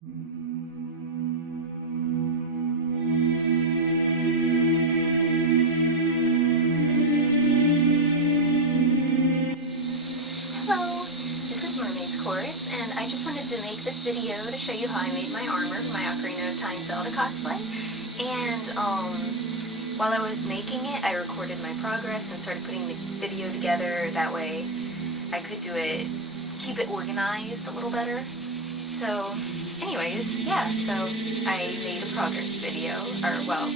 Hello, this is Mermaid's Chorus, and I just wanted to make this video to show you how I made my armor for my Ocarina of Time Zelda cosplay. And while I was making it, I recorded my progress and started putting the video together. That way I could do it, keep it organized a little better. So anyways, yeah, so I made a progress video, or well,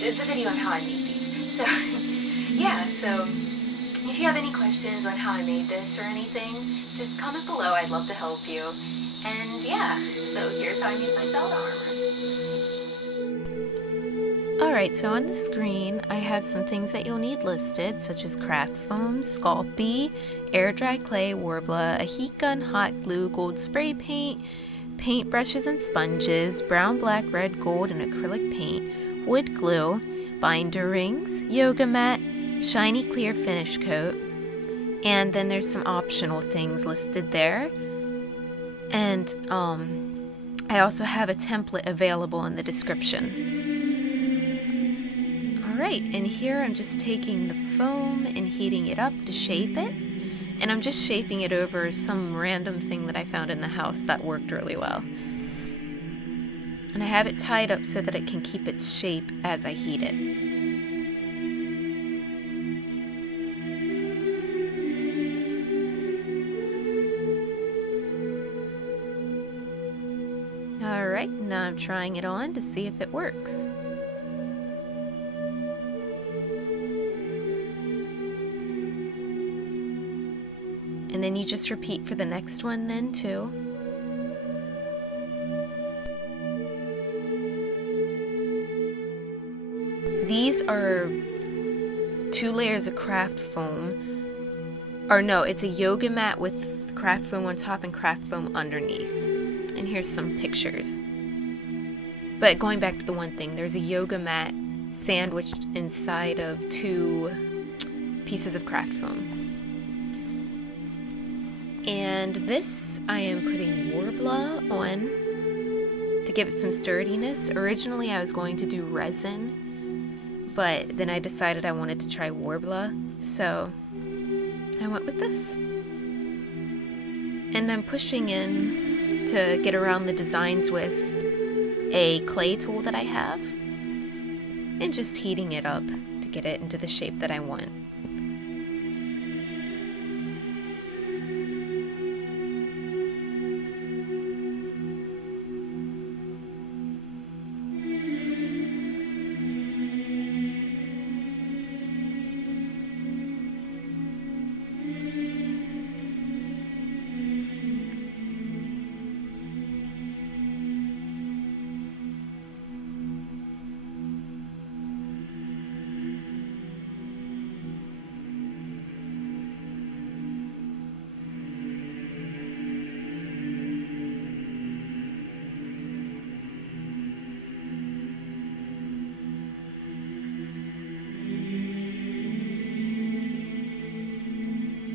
the video on how I made these. So yeah, so if you have any questions on how I made this or anything, just comment below. I'd love to help you. And yeah, so here's how I made my Zelda armor. Alright, so on the screen I have some things that you'll need listed, such as craft foam, Sculpey, air dry clay, Worbla, a heat gun, hot glue, gold spray paint, paint brushes and sponges, brown, black, red, gold, and acrylic paint, wood glue, binder rings, yoga mat, shiny clear finish coat, and then there's some optional things listed there. And I also have a template available in the description. Alright, and here I'm just taking the foam and heating it up to shape it. And I'm just shaping it over some random thing that I found in the house that worked really well. And I have it tied up so that it can keep its shape as I heat it. Alright, now I'm trying it on to see if it works. And then you just repeat for the next one then too. These are 2 layers of craft foam. Or no, it's a yoga mat with craft foam on top and craft foam underneath. And here's some pictures. But going back to the one thing, there's a yoga mat sandwiched inside of 2 pieces of craft foam. And this I am putting Worbla on to give it some sturdiness. Originally I was going to do resin, but then I decided I wanted to try Worbla, so I went with this. And I'm pushing in to get around the designs with a clay tool that I have, and just heating it up to get it into the shape that I want.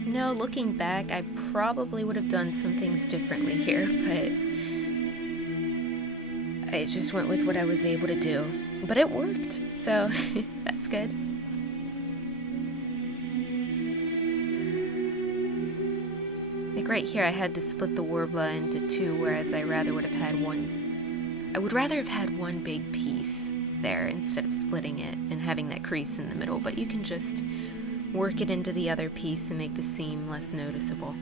No, looking back, I probably would have done some things differently here, but I just went with what I was able to do. But it worked, so that's good. Like right here, I had to split the Worbla into 2, whereas I would rather have had one big piece there instead of splitting it and having that crease in the middle, but you can just work it into the other piece and make the seam less noticeable.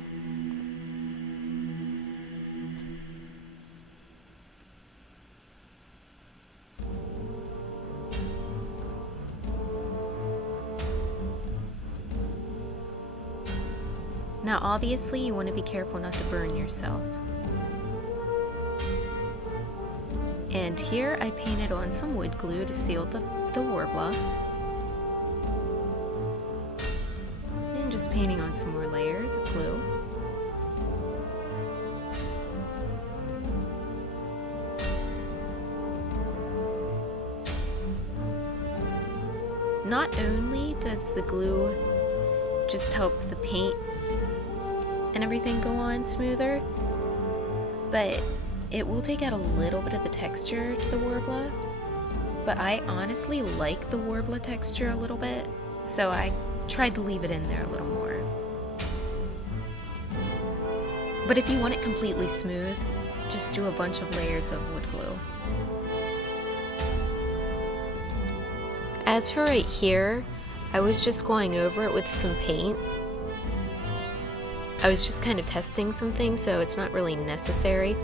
Now obviously you want to be careful not to burn yourself. And here I painted on some wood glue to seal the Worbla. Just painting on some more layers of glue. Not only does the glue just help the paint and everything go on smoother, but it will take out a little bit of the texture to the Worbla. But I honestly like the Worbla texture a little bit, so I tried to leave it in there a little more. But if you want it completely smooth, just do a bunch of layers of wood glue. As for right here, I was just going over it with some paint. I was just kind of testing some things, so it's not really necessary.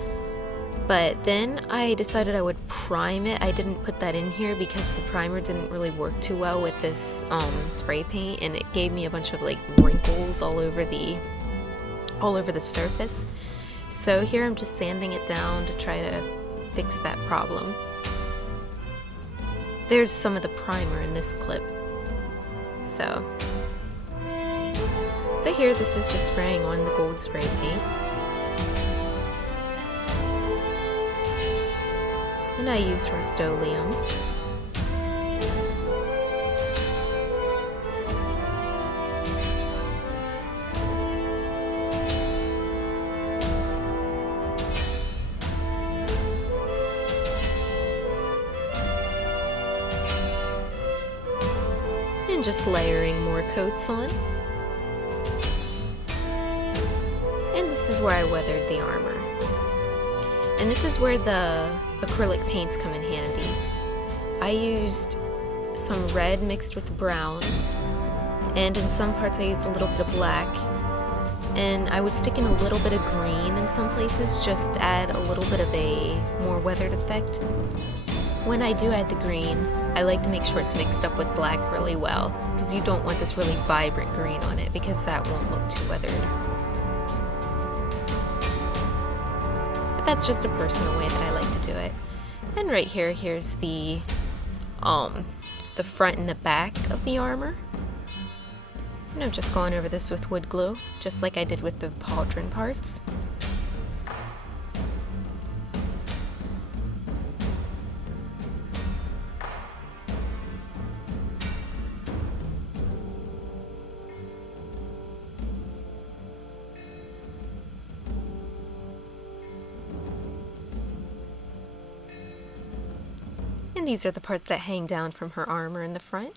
But then I decided I would prime it. I didn't put that in here because the primer didn't really work too well with this spray paint, and it gave me a bunch of like wrinkles all over the surface. So here I'm just sanding it down to try to fix that problem. There's some of the primer in this clip. So, but here this is just spraying on the gold spray paint. And I used Rust-Oleum. And just layering more coats on. And this is where I weathered the armor. And this is where the acrylic paints come in handy. I used some red mixed with brown, and in some parts I used a little bit of black, and I would stick in a little bit of green in some places, just add a little bit of a more weathered effect. When I do add the green, I like to make sure it's mixed up with black really well, because you don't want this really vibrant green on it, because that won't look too weathered. That's just a personal way that I like to do it. And right here, here's the front and the back of the armor. And I'm just going over this with wood glue, just like I did with the pauldron parts. And these are the parts that hang down from her armor in the front.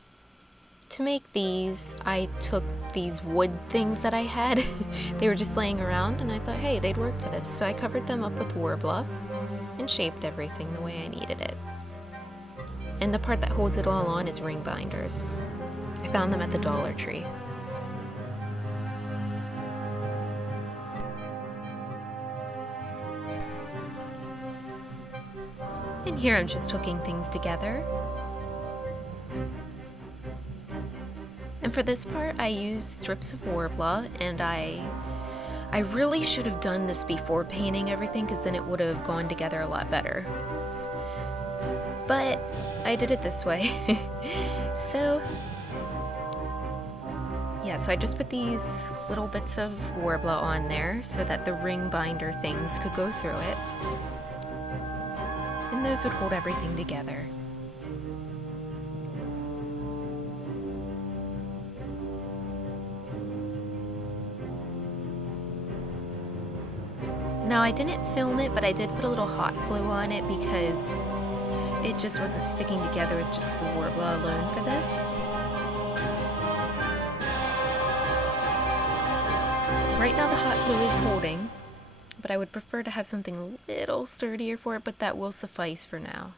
To make these, I took these wood things that I had. They were just laying around, and I thought, hey, they'd work for this. So I covered them up with Worbla and shaped everything the way I needed it. And the part that holds it all on is ring binders. I found them at the Dollar Tree. And here I'm just hooking things together. And for this part I used strips of Worbla, and I really should have done this before painting everything, because then it would have gone together a lot better. But I did it this way. So yeah, so I just put these little bits of Worbla on there so that the ring binder things could go through it. And those would hold everything together. Now I didn't film it, but I did put a little hot glue on it because it just wasn't sticking together with just the Worbla alone for this. Right now the hot glue is holding, but I would prefer to have something a little sturdier for it, but that will suffice for now.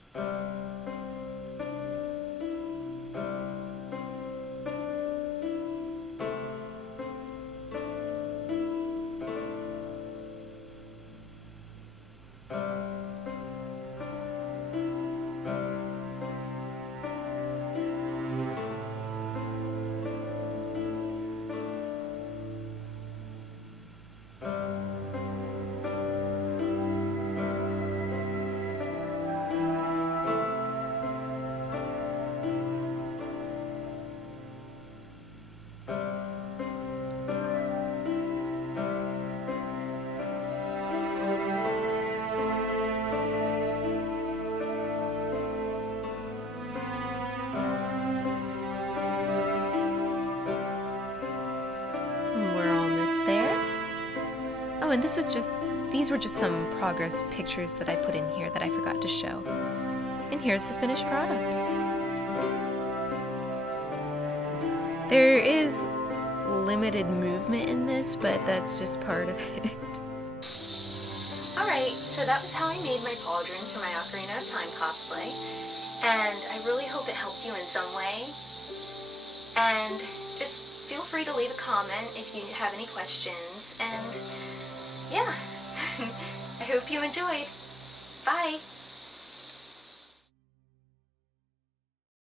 There. Oh, and this was just these were just some progress pictures that I put in here that I forgot to show. And here's the finished product. There is limited movement in this, but that's just part of it. Alright, so that was how I made my pauldrons for my Ocarina of Time cosplay, and I really hope it helped you in some way. And just feel free to leave a comment if you have any questions, and yeah, I hope you enjoyed. Bye!